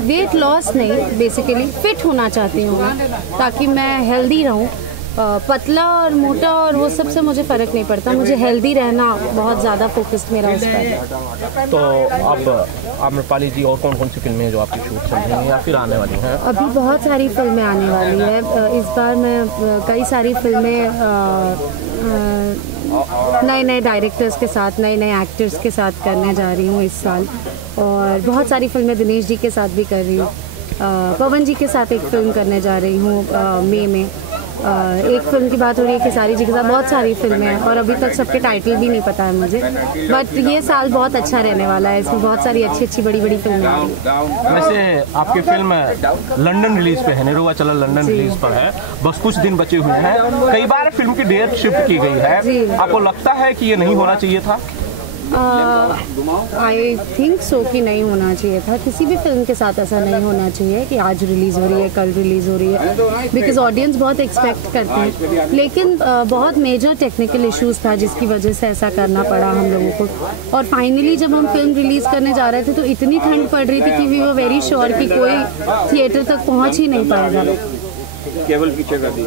वेट लॉस नहीं, बेसिकली फिट होना चाहती हूँ मैं, ताकि मैं हेल्दी रहूँ। पतला और मोटा और वो सब से मुझे फ़र्क नहीं पड़ता, मुझे हेल्दी रहना बहुत ज़्यादा फोकस्ड मेरा उस पर है। तो अब आम्रपाली जी, और कौन कौन सी फिल्में हैं जो आपकी शूट चल रही हैं या फिर आने वाली हैं? अभी बहुत सारी फिल्में आने वाली है। इस बार मैं कई सारी फिल्में नए डायरेक्टर्स के साथ, नए एक्टर्स के साथ करने जा रही हूँ इस साल, और बहुत सारी फिल्में दिनेश जी के साथ भी कर रही हूँ। पवन जी के साथ एक फिल्म करने जा रही हूँ मई में। एक फिल्म की बात हो रही है खेसारी जी के साथ, बहुत सारी फिल्में हैं और अभी तक सबके टाइटल भी नहीं पता है मुझे, बट ये साल बहुत अच्छा रहने वाला है, इसमें बहुत सारी अच्छी बड़ी फिल्में आ रही हैं। वैसे आपकी फिल्म लंदन रिलीज पे है, निरुआ चला लंदन रिलीज पर है, बस कुछ दिन बचे हुए हैं, कई बार फिल्म की डेट शिफ्ट की गई है, आपको लगता है कि ये नहीं होना चाहिए था? आई थिंक सो कि नहीं होना चाहिए था, किसी भी फिल्म के साथ ऐसा नहीं होना चाहिए कि आज रिलीज़ हो रही है कल रिलीज़ हो रही है, बिकॉज ऑडियंस बहुत एक्सपेक्ट करते हैं। लेकिन बहुत मेजर टेक्निकल इश्यूज़ था जिसकी वजह से ऐसा करना पड़ा हम लोगों को, और फाइनली जब हम फिल्म रिलीज़ करने जा रहे थे तो इतनी ठंड पड़ रही थी कि वी वर वेरी श्योर कि कोई थिएटर तक पहुँच ही नहीं पाएगा। केबल पीछे कर दी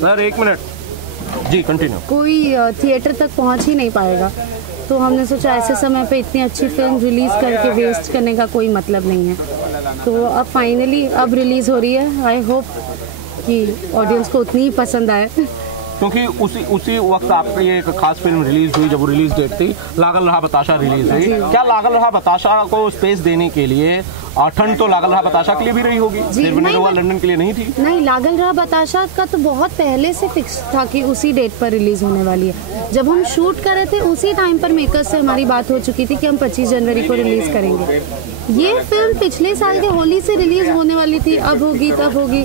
सर, 1 मिनट जी, कंटिन्यू। कोई थिएटर तक पहुँच ही नहीं पाएगा, तो हमने सोचा ऐसे समय पे इतनी अच्छी फिल्म रिलीज़ करके वेस्ट करने का कोई मतलब नहीं है। तो अब फाइनली अब रिलीज़ हो रही है, आई होप कि ऑडियंस को उतनी ही पसंद आए। क्योंकि उसी वक्त आपकी एक खास फिल्म रिलीज हुई, जब वो रिलीज डेट थी, लागल रहा बताशा रिलीज हुई। क्या लागल रहा बताशा को स्पेस देने के लिए ठंड तो लागल रहा बताशा के लिए भी रही होगी, निरुआ लंदन के लिए नहीं थी? नहीं, लागल रहा बताशा का तो बहुत पहले से फिक्स था कि उसी डेट पर रिलीज होने वाली है। जब हम शूट कर रहे थे उसी टाइम पर मेकर्स से हमारी बात हो चुकी थी कि हम 25 जनवरी को रिलीज करेंगे। ये फिल्म पिछले साल के होली से रिलीज होने वाली थी, अब होगी तब होगी,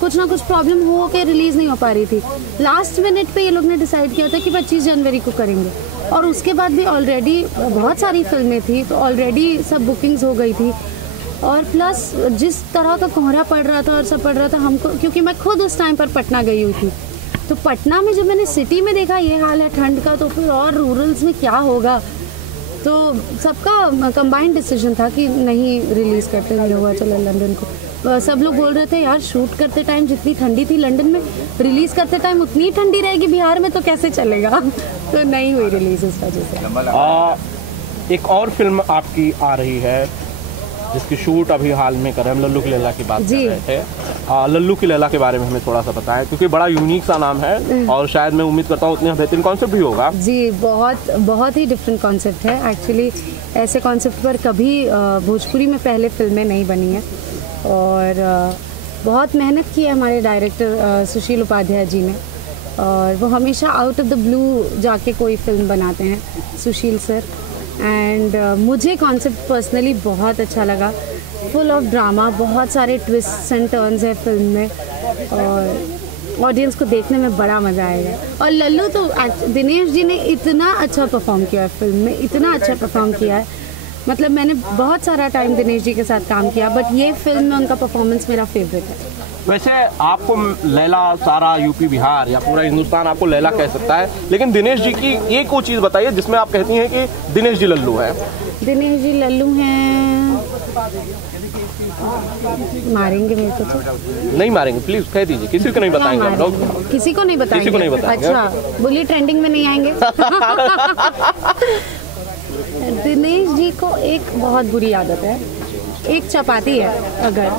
कुछ ना कुछ प्रॉब्लम हो के रिलीज नहीं हो पा रही थी। लास्ट मिनट पे ये लोग ने डिसाइड किया था कि 25 जनवरी को करेंगे, और उसके बाद भी ऑलरेडी बहुत सारी फिल्में थी, तो ऑलरेडी सब बुकिंग्स हो गई थी। और प्लस जिस तरह का कोहरा पड़ रहा था और सब पड़ रहा था, हमको, क्योंकि मैं खुद उस टाइम पर पटना गई हुई थी, तो पटना में जब मैंने सिटी में देखा ये हाल है ठंड का, तो फिर और रूरल्स में क्या होगा। तो सबका कंबाइंड डिसीजन था कि नहीं रिलीज़ करते हुए हुआ चलो लंदन को। सब लोग बोल रहे थे यार शूट करते टाइम जितनी ठंडी थी लंदन में, रिलीज़ करते टाइम उतनी ठंडी रहेगी बिहार में, तो कैसे चलेगा। तो नहीं हुई रिलीज़ इस वजह से। एक और फिल्म आपकी आ रही है जिसकी शूट अभी हाल में करें, हम लल्लू की लैला की बात कर रहे थे। लल्लू की लैला के बारे में हमें थोड़ा सा बताएं, क्योंकि बड़ा यूनिक सा नाम है और शायद मैं उम्मीद करता हूँ उतने बेहतरीन कॉन्सेप्ट भी होगा। जी, बहुत ही डिफरेंट कॉन्सेप्ट है। एक्चुअली ऐसे कॉन्सेप्ट पर कभी भोजपुरी में पहले फिल्में नहीं बनी हैं, और बहुत मेहनत की है हमारे डायरेक्टर सुशील उपाध्याय जी ने, और वो हमेशा आउट ऑफ द ब्लू जाके कोई फिल्म बनाते हैं सुशील सर। एंड मुझे कॉन्सेप्ट पर्सनली बहुत अच्छा लगा, फुल ऑफ ड्रामा, बहुत सारे ट्विस्ट्स एंड टर्न्स है फिल्म में, और ऑडियंस को देखने में बड़ा मज़ा आएगा। और लल्लू तो दिनेश जी ने इतना अच्छा परफॉर्म किया है फिल्म में, इतना अच्छा परफॉर्म किया है, मतलब मैंने बहुत सारा टाइम दिनेश जी के साथ काम किया, बट ये फिल्म में उनका परफॉर्मेंस मेरा फेवरेट है। वैसे आपको लैला सारा यूपी बिहार या पूरा हिंदुस्तान आपको लैला कह सकता है, लेकिन दिनेश जी की एक वो चीज़ बताइए जिसमें आप कहती हैं कि दिनेश जी लल्लू है। दिनेश जी लल्लू हैं, मारेंगे मेरे को तो? नहीं मारेंगे, प्लीज कह दीजिए, किसी को नहीं बताएंगे हम लोग, किसी को नहीं बताएंगे, किसी को नहीं बताएंगे। अच्छा बोलिए, ट्रेंडिंग में नहीं आएंगे। दिनेश जी को एक बहुत बुरी आदत है, एक चपाती है अगर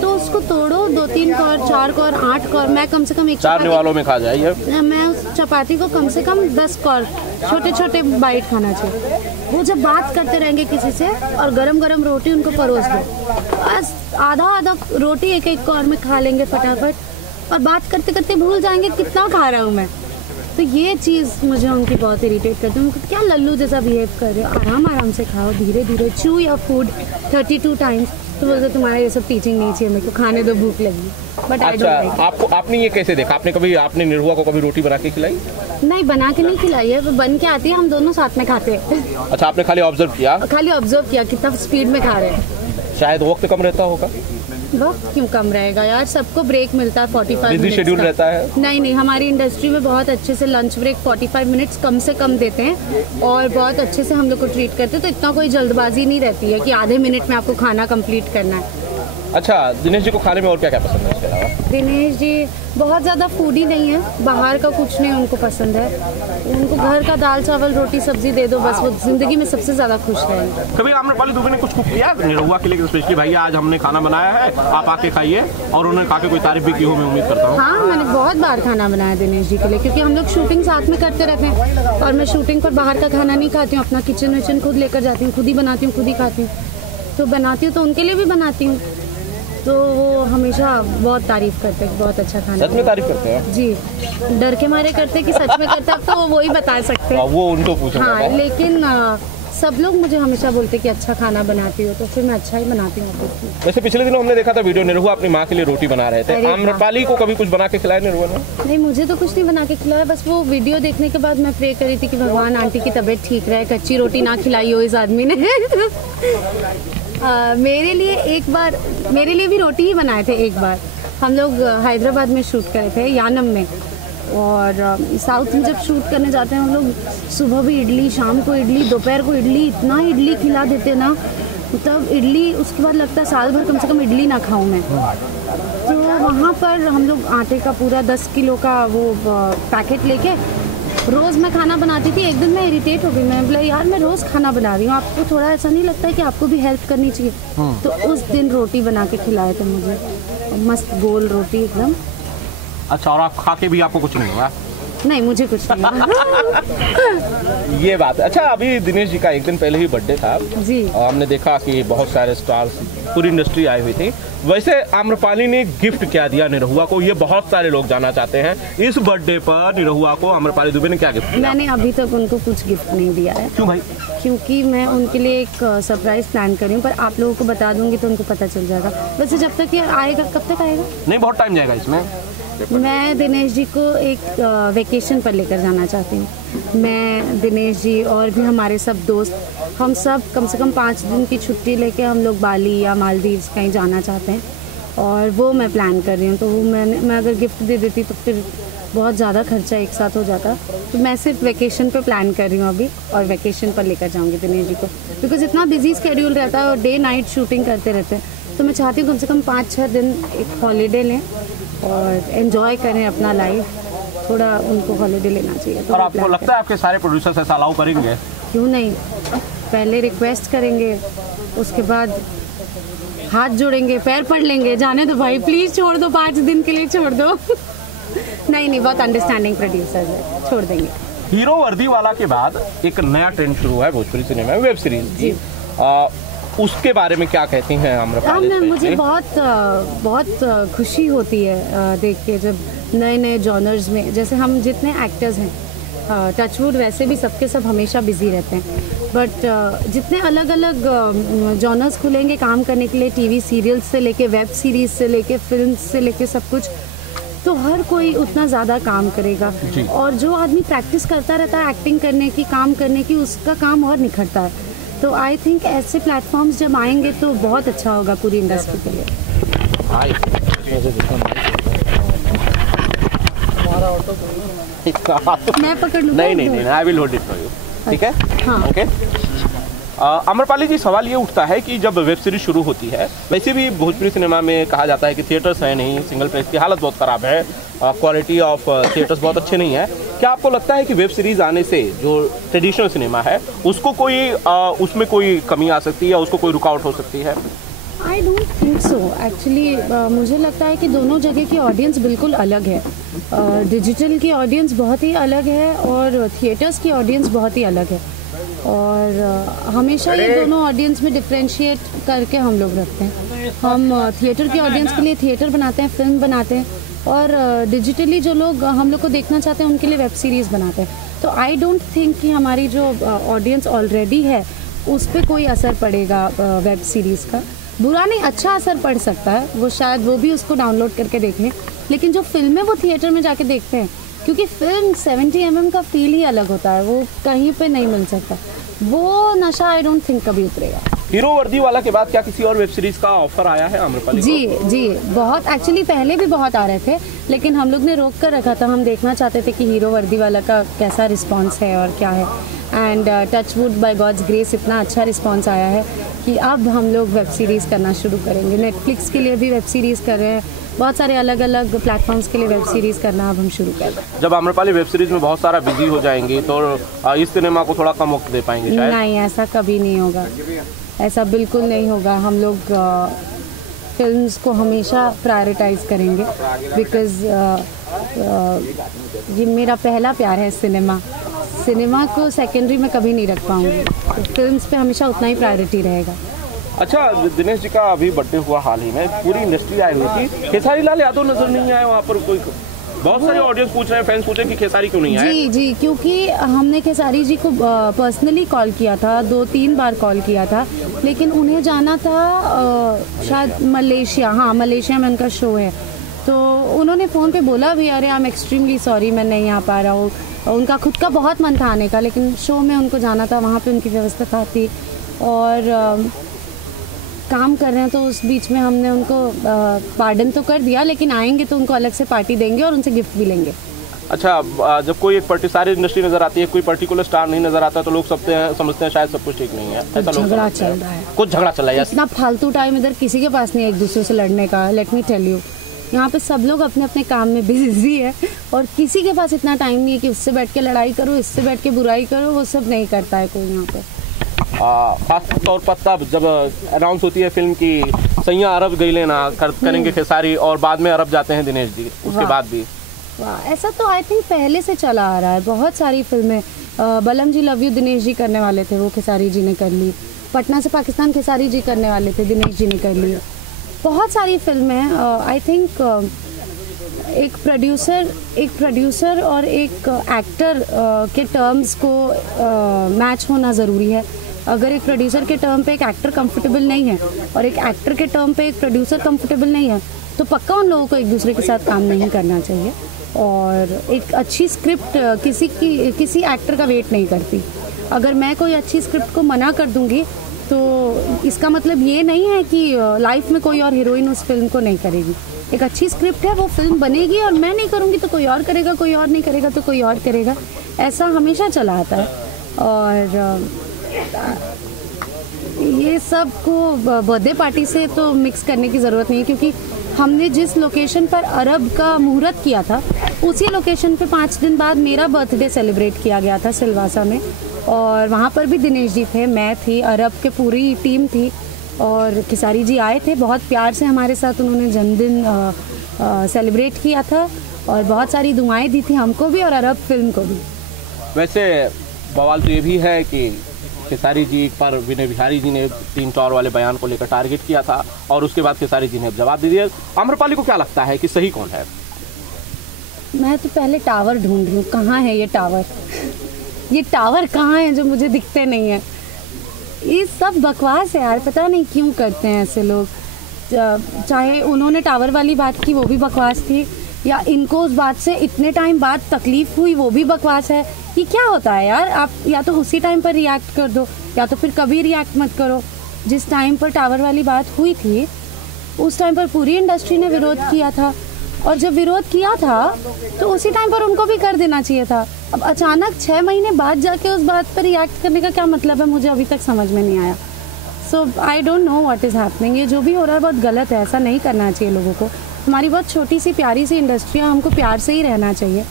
तो उसको तोड़ो 2-3 कौर 4 कौर 8 कौर, मैं कम से कम एक चारने वालों में खा जाइए, मैं उस चपाती को कम से कम 10 कौर छोटे छोटे बाइट खाना चाहिए। वो जब बात करते रहेंगे किसी से और गरम गरम रोटी उनको परोस दो, बस आधा रोटी एक कौर में खा लेंगे फटाफट, और बात करते करते भूल जाएंगे कितना खा रहा हूँ मैं। तो ये चीज़ मुझे उनकी बहुत इरिटेट करती है। क्या लल्लू जैसा बिहेव कर रहे हो, आराम से खाओ, धीरे धीरे चू या फूड 32 टाइम्स। तो बोलते तुम्हारा ये सब टीचिंग नहीं चाहिए, मेरे को खाने दो, भूख लगी। बट अच्छा, आपने ये कैसे देखा? आपने निरुआ को कभी रोटी बना के खिलाई? नहीं, बना के नहीं खिलाई है, वो बन के आती है, हम दोनों साथ में खाते हैं। अच्छा, आपने खाली ऑब्जर्व किया? खाली ऑब्जर्व किया कितना स्पीड में खा रहे हैं। शायद वक्त कम रहता होगा। वक्त क्यों कम रहेगा यार, सबको ब्रेक मिलता है 45 मिनट शेड्यूल रहता है। नहीं, हमारी इंडस्ट्री में बहुत अच्छे से लंच ब्रेक 45 मिनट्स कम से कम देते हैं, और बहुत अच्छे से हम लोग को ट्रीट करते हैं, तो इतना कोई जल्दबाजी नहीं रहती है कि आधे मिनट में आपको खाना कंप्लीट करना है। अच्छा, दिनेश जी को खाने में और क्या क्या पसंद है इसके अलावा? दिनेश जी बहुत ज़्यादा फूडी नहीं है, बाहर का कुछ नहीं उनको पसंद है, उनको घर का दाल चावल रोटी सब्जी दे दो बस, वो जिंदगी में सबसे ज़्यादा खुश रहेंगे। कभी आम्रपाली दुबे ने कुछ कुक किया निरुआ के लिए स्पेशली, भैया आज हमने खाना बनाया है, आप आके खाइए, और उन्होंने खा के कोई तारीफ भी की हो, मैं उम्मीद करता हूँ। हाँ, मैंने बहुत बार खाना बनाया दिनेश जी के लिए, क्योंकि हम लोग शूटिंग साथ में करते रहते हैं, और मैं शूटिंग पर बाहर का खाना नहीं खाती हूँ, अपना किचन खुद लेकर जाती हूँ, खुद ही बनाती हूँ, खुद ही खाती हूँ। तो बनाती हूँ तो उनके लिए भी बनाती हूँ, तो वो हमेशा बहुत तारीफ करते हैं, बहुत अच्छा खाना। सच में तारीफ करते हैं? जी, डर के मारे करते हैं कि सच में करते हैं, तो वो ही बता सकते हैं, वो उनको पूछना। हाँ, लेकिन सब लोग मुझे हमेशा बोलते हैं कि अच्छा खाना बनाती हो, तो फिर मैं अच्छा ही बनाती हूँ। वैसे पिछले दिनों हमने देखा था वीडियो, निरुआ अपनी माँ के लिए रोटी बना रहे थे, आम्रपाली को कभी कुछ बना के खिलाया निरुआ ने? नहीं, मुझे तो कुछ नहीं बना के खिलाया, बस वो वीडियो देखने के बाद मैं प्रे करी थी कि भगवान आंटी की तबीयत ठीक रहे, कच्ची रोटी ना खिलाई हो इस आदमी ने। मेरे लिए भी रोटी ही बनाए थे एक बार। हम लोग हैदराबाद में शूट करे थे, यानम में, और साउथ में जब शूट करने जाते हैं हम लोग, सुबह भी इडली, शाम को इडली, दोपहर को इडली, इतना इडली खिला देते ना, तब इडली उसके बाद लगता है साल भर कम से कम इडली ना खाऊं मैं। तो वहाँ पर हम लोग आटे का पूरा 10 किलो का वो पैकेट लेके रोज़ मैं खाना बनाती थी। एक दिन मैं इरिटेट हो गई, मैं बोला यार मैं रोज़ खाना बना रही हूँ, आपको थोड़ा ऐसा नहीं लगता है कि आपको भी हेल्प करनी चाहिए? तो उस दिन रोटी बना के खिलाए थे मुझे, मस्त गोल रोटी एकदम। अच्छा, और आप खा के भी आपको कुछ नहीं हुआ? नहीं, मुझे कुछ नहीं। ये बात है। अच्छा, अभी दिनेश जी का एक दिन पहले ही बर्थडे था जी। हमने देखा कि बहुत सारे स्टार्स, पूरी इंडस्ट्री आई हुई थी। वैसे आम्रपाली ने गिफ्ट क्या दिया निरहुआ को, ये बहुत सारे लोग जानना चाहते हैं। इस बर्थडे पर निरहुआ को आम्रपाली दुबे ने क्या गिफ्ट दिया? मैंने अभी तक उनको कुछ गिफ्ट नहीं दिया है। क्यों भाई? क्योंकि मैं उनके लिए एक सरप्राइज प्लान कर रही हूँ, पर आप लोगों को बता दूंगी तो उनको पता चल जाएगा। वैसे जब तक ये आएगा, कब तक आएगा? नहीं, बहुत टाइम जाएगा इसमें। मैं दिनेश जी को एक वेकेशन पर लेकर जाना चाहती हूँ। मैं, दिनेश जी और भी हमारे सब दोस्त, हम सब कम से कम 5 दिन की छुट्टी लेके हम लोग बाली या मालदीव्स कहीं जाना चाहते हैं, और वो मैं प्लान कर रही हूँ। तो वो मैं अगर गिफ्ट दे देती तो फिर बहुत ज़्यादा खर्चा एक साथ हो जाता। तो मैं सिर्फ वेकेशन पे प्लान कर रही हूँ अभी, और वेकेशन पर लेकर जाऊँगी दिनेश जी को, बिकॉज इतना बिजी स्केड्यूल रहता है और डे नाइट शूटिंग करते रहते हैं। तो मैं चाहती हूँ कम से कम 5-6 दिन एक हॉलीडे लें और एंजॉय करें अपना लाइफ। थोड़ा उनको हॉलीडे लेना चाहिए। तो और आपको लगता है आपके सारे प्रोड्यूसर्स ऐसा अलाउ करेंगे? क्यों नहीं, पहले रिक्वेस्ट करेंगे, उसके बाद हाथ जोड़ेंगे, पैर पड़ लेंगे, जाने दो भाई, प्लीज छोड़ दो, 5 दिन के लिए छोड़ दो। नहीं, बहुत अंडरस्टैंडिंग प्रोड्यूसर है, छोड़ देंगे। हीरो वर्दीवाला के बाद एक नया ट्रेंड शुरू हुआ है भोजपुरी सिनेमा में, वेब सीरीज की। उसके बारे में क्या कहती हैं आम्रपाली? मुझे बहुत खुशी होती है देख के, जब नए नए जॉनर्स में, जैसे हम जितने एक्टर्स हैं, टचवुड वैसे भी सबके सब हमेशा बिजी रहते हैं, बट जितने अलग अलग जॉनर्स खुलेंगे काम करने के लिए, टीवी सीरियल्स से लेके वेब सीरीज से लेके फिल्म से लेके सब कुछ, तो हर कोई उतना ज़्यादा काम करेगा। और जो आदमी प्रैक्टिस करता रहता है एक्टिंग करने की, काम करने की, उसका काम और निखरता है। तो आई थिंक ऐसे प्लेटफॉर्म्स जब आएंगे तो बहुत अच्छा होगा पूरी इंडस्ट्री के लिए। मैं पकड़ लूँ? नहीं, I will hold it for you. ठीक है? हाँ। ओके। आम्रपाली जी, सवाल ये उठता है कि जब वेब सीरीज शुरू होती है, वैसे भी भोजपुरी सिनेमा में कहा जाता है कि थिएटर्स है नहीं, सिंगल प्लेस की हालत बहुत ख़राब है, क्वालिटी ऑफ थिएटर्स बहुत अच्छे नहीं है। क्या आपको लगता है कि वेब सीरीज आने से जो ट्रेडिशनल सिनेमा है उसको कोई उसमें कोई कमी आ सकती है या उसको कोई रुकावट हो सकती है? I don't think so. Actually मुझे लगता है कि दोनों जगह की ऑडियंस बिल्कुल अलग है। डिजिटल की ऑडियंस बहुत ही अलग है और थिएटर्स की ऑडियंस बहुत ही अलग है, और हमेशा ये दोनों ऑडियंस में डिफ्रेंशिएट करके हम लोग रखते हैं। हम थिएटर की ऑडियंस के लिए थिएटर बनाते हैं, फिल्म बनाते हैं, और डिजिटली जो लोग हम लोग को देखना चाहते हैं उनके लिए वेब सीरीज़ बनाते हैं। तो आई डोंट थिंक कि हमारी जो ऑडियंस ऑलरेडी है उस पर कोई असर पड़ेगा वेब सीरीज़ का। बुरा नहीं, अच्छा असर पड़ सकता है, वो शायद वो भी उसको डाउनलोड करके देखें, लेकिन जो फिल्म है वो थिएटर में जाके देखते हैं, क्योंकि फिल्म 70 mm का फील ही अलग होता है, वो कहीं पे नहीं मिल सकता। वो नशा आई डोंट थिंक कभी उतरेगा। हीरो वर्दीवाला के बाद क्या किसी और वेब सीरीज का ऑफर आया है आम्रपाली को? जी, बहुत, एक्चुअली पहले भी बहुत आ रहे थे, लेकिन हम लोग ने रोक कर रखा था। हम देखना चाहते थे कि हीरो वर्दीवाला का कैसा रिस्पांस है और क्या है, and touchwood by God's grace इतना अच्छा रिस्पांस आया है कि अब हम लोग वेब सीरीज़ करना शुरू करेंगे। नेटफ्लिक्स के लिए भी वेब सीरीज़ कर रहे हैं, बहुत सारे अलग अलग प्लेटफॉर्म्स के लिए वेब सीरीज़ करना अब हम शुरू कर रहे हैं। जब आम्रपाली वेब सीरीज में बहुत सारा बिजी हो जाएंगी तो इस सिनेमा को थोड़ा कम वक्त दे पाएंगे शायद? नहीं, ऐसा कभी नहीं होगा, ऐसा बिल्कुल नहीं होगा। हम लोग फिल्म्स को हमेशा प्रायोरिटाइज करेंगे, बिकॉज़ ये मेरा पहला प्यार है। सिनेमा को सेकेंडरी में कभी नहीं रख पाऊंगी, तो फिल्म्स पे हमेशा उतना ही प्रायोरिटी रहेगा। अच्छा, दिनेश जी का अभी बर्थडे हुआ हाल ही में, पूरी इंडस्ट्री आई हुई थी, खेसारी लाल यादव नजर नहीं आए वहाँ पर। कोई बहुत सारे ऑडियंस पूछ रहे हैं, फैंस पूछ रहे हैं कि खेसारी क्यों नहीं आए? जी, क्योंकि हमने खेसारी जी को पर्सनली कॉल किया था, 2-3 बार कॉल किया था, लेकिन उन्हें जाना था शायद मलेशिया। हाँ, मलेशिया में उनका शो है, तो उन्होंने फ़ोन पे बोला भी, अरे आई एम एक्सट्रीमली सॉरी, मैं नहीं आ पा रहा हूँ। उनका खुद का बहुत मन था आने का, लेकिन शो में उनको जाना था, वहाँ पे उनकी व्यवस्था थी और काम कर रहे हैं, तो उस बीच में हमने उनको पार्डन तो कर दिया, लेकिन आएंगे तो उनको अलग से पार्टी देंगे और उनसे गिफ्ट भी लेंगे। अच्छा, जब कोई एक सारी इंडस्ट्री नजर आती है, कोई पर्टिकुलर स्टार नहीं नजर आता, तो लोग समझते हैं शायद सब कुछ ठीक नहीं है। ऐसा झगड़ा चल रहा है, कुछ झगड़ा चल रहा है। इतना फालतू टाइम इधर किसी के पास नहीं है एक दूसरे से लड़ने का। लेट मी टेल यू, यहाँ पे सब लोग अपने अपने काम में बिजी है और किसी के पास इतना टाइम नहीं है कि उससे बैठ के लड़ाई करो, इससे बैठ के बुराई करो, वो सब नहीं करता है कोई यहाँ पे। खास तौर पर तब जब अनाउंस होती है फिल्म की सैया अरब गई लेना करेंगे खेसारी, और बाद में अरब जाते हैं दिनेश जी, उसके बाद भी ऐसा तो आई थिंक पहले से चला आ रहा है। बहुत सारी फिल्में, बलम जी लव यू दिनेश जी करने वाले थे, वो खेसारी जी ने कर ली। पटना से पाकिस्तान खेसारी जी करने वाले थे, दिनेश जी ने कर ली। बहुत सारी फिल्में आई थिंक एक प्रोड्यूसर और एक एक्टर के टर्म्स को मैच होना ज़रूरी है। अगर एक प्रोड्यूसर के टर्म पे एक एक्टर कंफर्टेबल नहीं है और एक एक्टर के टर्म पे एक प्रोड्यूसर कंफर्टेबल नहीं है तो पक्का उन लोगों को एक दूसरे के साथ काम नहीं करना चाहिए। और एक अच्छी स्क्रिप्ट किसी एक्टर का वेट नहीं करती। अगर मैं कोई अच्छी स्क्रिप्ट को मना कर दूंगी तो इसका मतलब ये नहीं है कि लाइफ में कोई और हीरोइन उस फिल्म को नहीं करेगी। एक अच्छी स्क्रिप्ट है, वो फिल्म बनेगी और मैं नहीं करूँगी तो कोई और करेगा, कोई और नहीं करेगा तो कोई और करेगा। ऐसा हमेशा चला आता है। और ये सब को बर्थडे पार्टी से तो मिक्स करने की ज़रूरत नहीं है, क्योंकि हमने जिस लोकेशन पर अरब का मुहूर्त किया था उसी लोकेशन पे 5 दिन बाद मेरा बर्थडे सेलिब्रेट किया गया था सिलवासा में। और वहाँ पर भी दिनेश जी थे, मैं थी, अरब के पूरी टीम थी और खेसारी जी आए थे। बहुत प्यार से हमारे साथ उन्होंने जन्मदिन सेलिब्रेट किया था और बहुत सारी दुआएं दी थी हमको भी और अरब फिल्म को भी। वैसे बवाल तो ये भी है कि खेसारी जी पर विनय बिहारी जी ने 3 टावर वाले बयान को लेकर टारगेट किया था और उसके बाद खेसारी जी ने अब जवाब दे दिया। आम्रपाली को क्या लगता है कि सही कौन है? मैं तो पहले टावर ढूंढ रही हूँ, कहाँ है ये टावर? ये टावर कहाँ है जो मुझे दिखते नहीं है? ये सब बकवास है यार, पता नहीं क्यों करते हैं ऐसे लोग। चाहे उन्होंने टावर वाली बात की वो भी बकवास थी, या इनको उस बात से इतने टाइम बाद तकलीफ हुई वो भी बकवास है। ये क्या होता है यार? आप या तो उसी टाइम पर रिएक्ट कर दो या तो फिर कभी रिएक्ट मत करो। जिस टाइम पर टावर वाली बात हुई थी उस टाइम पर पूरी इंडस्ट्री ने विरोध किया था, और जब विरोध किया था तो उसी टाइम पर उनको भी कर देना चाहिए था। अब अचानक 6 महीने बाद जाके उस बात पर रिएक्ट करने का क्या मतलब है, मुझे अभी तक समझ में नहीं आया। So I don't know what is happening. ये जो भी हो रहा है बहुत गलत है, ऐसा नहीं करना चाहिए लोगों को। हमारी बहुत छोटी सी प्यारी सी इंडस्ट्री है, हमको प्यार से ही रहना चाहिए।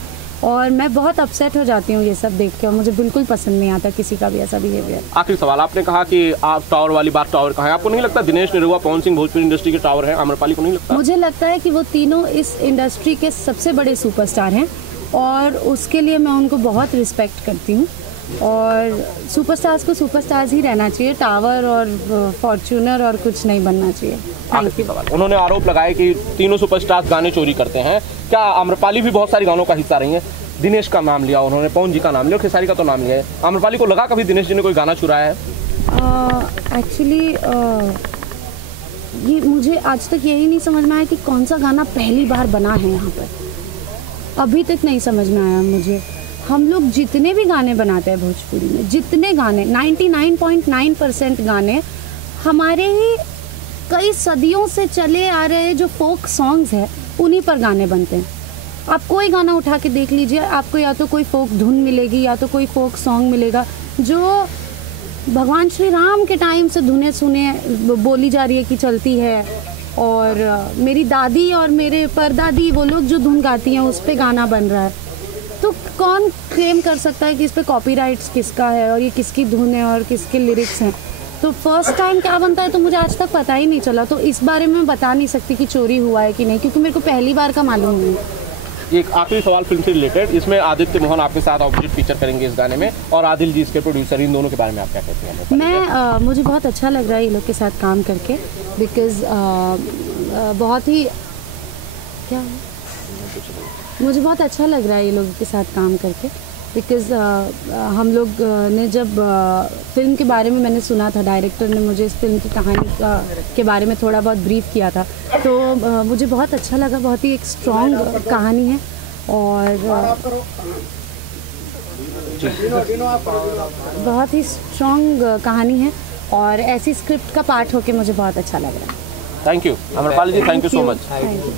और मैं बहुत अपसेट हो जाती हूँ ये सब देख के, और मुझे बिल्कुल पसंद नहीं आता किसी का भी ऐसा बिहेवियर। आखिरी सवाल, आपने कहा कि आप टावर वाली बात, टावर कहाँ है? आपको नहीं लगता दिनेश निरुआ, पवन सिंह भोजपुरी इंडस्ट्री के टावर हैं? आम्रपाली को नहीं लगता? मुझे लगता है कि वो तीनों इस इंडस्ट्री के सबसे बड़े सुपरस्टार हैं और उसके लिए मैं उनको बहुत रिस्पेक्ट करती हूँ। और सुपरस्टार्स को सुपरस्टार्स ही रहना चाहिए, टावर और फॉर्च्यूनर और कुछ नहीं बनना चाहिए। Thank you. उन्होंने आरोप लगाया कि तीनों सुपरस्टार्स गाने चोरी करते हैं। क्या आम्रपाली भी बहुत सारे गानों का हिस्सा रही है? दिनेश का नाम लिया उन्होंने, पवन जी का नाम लिया, खेसारी का तो नाम लिया है। आम्रपाली को लगा कभी दिनेश जी ने कोई गाना चुराया है? एक्चुअली ये मुझे आज तक यही नहीं समझ में आया कि कौन सा गाना पहली बार बना है यहाँ पर। अभी तक नहीं समझ में आया मुझे। हम लोग जितने भी गाने बनाते हैं भोजपुरी में, जितने गाने 99.9% गाने हमारे ही कई सदियों से चले आ रहे जो फोक सॉन्ग्स हैं उन्हीं पर गाने बनते हैं। आप कोई गाना उठा के देख लीजिए, आपको या तो कोई फोक धुन मिलेगी या तो कोई फोक सॉन्ग मिलेगा जो भगवान श्री राम के टाइम से धुने सुने बोली जा रही है कि चलती है। और मेरी दादी और मेरे परदादी वो लोग जो धुन गाती हैं उस पर गाना बन रहा है। तो कौन क्लेम कर सकता है कि इस पे कॉपीराइट्स किसका है और ये किसकी धुन है और किसके लिरिक्स हैं? तो फर्स्ट टाइम क्या बनता है तो मुझे आज तक पता ही नहीं चला। तो इस बारे में बता नहीं सकती कि चोरी हुआ है कि नहीं, क्योंकि मेरे को पहली बार का मालूम नहीं। एक आखिरी सवाल फिल्म से रिलेटेड, इसमें आदित्य मोहन आपके साथ ऑपोजिट फीचर करेंगे इस गाने में, और आदिल जी इसके प्रोड्यूसर, इन दोनों के बारे में आप क्या कहते हैं? मुझे बहुत अच्छा लग रहा है ये लोग के साथ काम करके, बिकॉज बहुत ही मुझे बहुत अच्छा लग रहा है ये लोगों के साथ काम करके, बिकॉज़ हम लोग ने जब फिल्म के बारे में मैंने सुना था, डायरेक्टर ने मुझे इस फिल्म की कहानी के बारे में थोड़ा बहुत ब्रीफ किया था, तो मुझे बहुत अच्छा लगा। बहुत ही एक स्ट्रॉन्ग कहानी है और बहुत ही स्ट्रॉन्ग कहानी है और ऐसी स्क्रिप्ट का पार्ट होके मुझे बहुत अच्छा लग रहा है। Thank you Amrapali ji, thank you so much. Thank you.